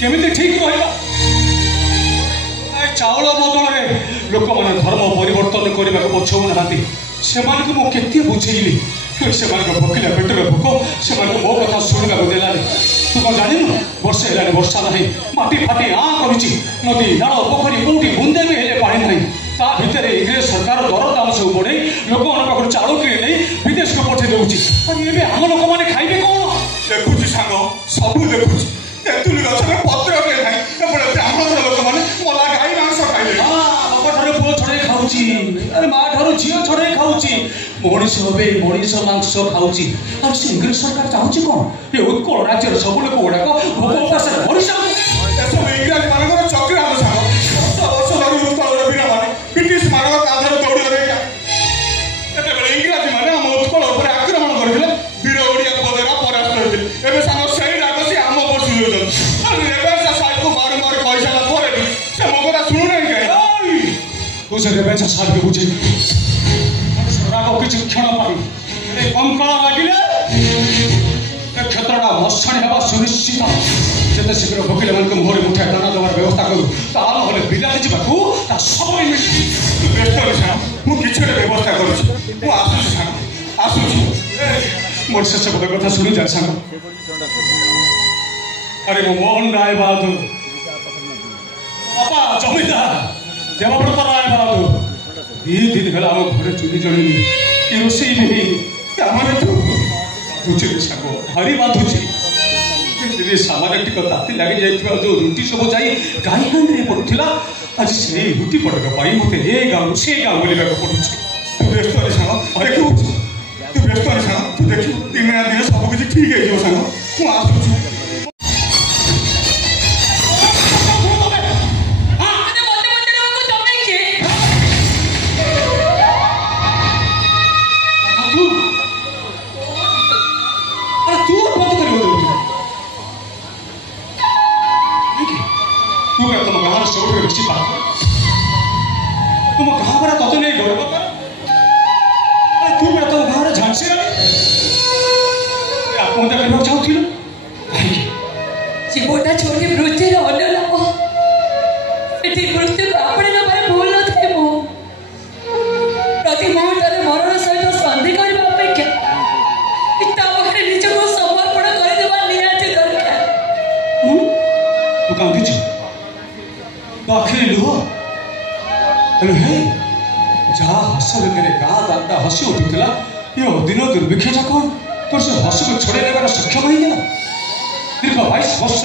केमिति ठीक रहा चाउल बदल लोक मैंने धर्म परिवर्तन करने को पछाऊ ना से मुझे बुझेली से भोकिला पेटर भोक से मो कथा शुणा देलानी तू कौन जान वर्षे है वर्षा ना माटी फाटी आँ कर नदी नाल पोखरी कौटी बुंदे भी हेले पानी ना ता भितर इंग्रेज सरकार दरदाम सब बढ़े लोक पाखर चाउल कि नहीं विदेश को पठे दूसरी आम लोक मैंने खाइबे कौन देखुची सांग सब देखुची तेतुली गछरे पत्र के नाही एपडे ब्राह्मण लोक माने मला गाई मांस खाइले बापा ठारे पुओ छड़े खाउची अरे मां ठारो झियो छड़े खाउची मनीष होबे मनीष मांस खाउची और से इंग्लिश सरकार चाहुची कोन ए उत्कल राज्यर सब लोक गुडा को भोक पास मनीष एसो इंग्लिश मानकर चक्र हम साग 10 वर्ष धरि उत्कल रे बिना माने ब्रिटिश मानकर काधर दौड़ी रे एते बेले इंग्लिश माने हम उत्कल ऊपर आक्रमण करथिले वीर ओडिया पदरा परास्त होइथिले एबे सानो सेही रागसी आम बुझे क्षण पाई कंकड़ा लगे क्षेत्रटा भर्षण होगा सुनिश्चित जिते शीघ्र वकिल मान मुहर मुठा दाना देवार व्यवस्था करूँ बिलाती जावाक सब व्यस्त मुझे व्यवस्था करूँ मोर शेष पद कथा शुणी जाए सांग अरे मो मोहन राय बहादुर बापा जमीदार देवव्रत राय बहादुर दिन है आम घर चुनी जमी कि रोषे बुझे साग भारी बाधुची सामान्य ताती लगी जाइए जो रुटी सब जा गाई हांडी पड़ूला आज से रुटी पटक मत ए गाँव से गाँव बोलने पड़ू तू व्यस्त साग देखू तू व्यस्त साग तू देख दिन दिन सब किसी ठीक है साग मुझे आसूँ तुम कहाँ पर तो नहीं गौरव कर तू मेरा तो घर झांसी आपको करना चाहती जीवनटा छोड़ के मृत्यु अन्य लोक मृत्यु को आपणे नबार भूल न थे मो प्रति मुहूर्त मरण सहित संधि करने अपेक्षा पिता पाखे निजक समर्पण करदेवा निहाती दरकार तू कांदी आखिरी लुह हे जहाँ हस तेरे गाँ दादा हसी उठूला ये दिन दुर्भिक्ष जाक तोर से हस को छोड़े सक्षम हो गया दीर्घ 22 वर्ष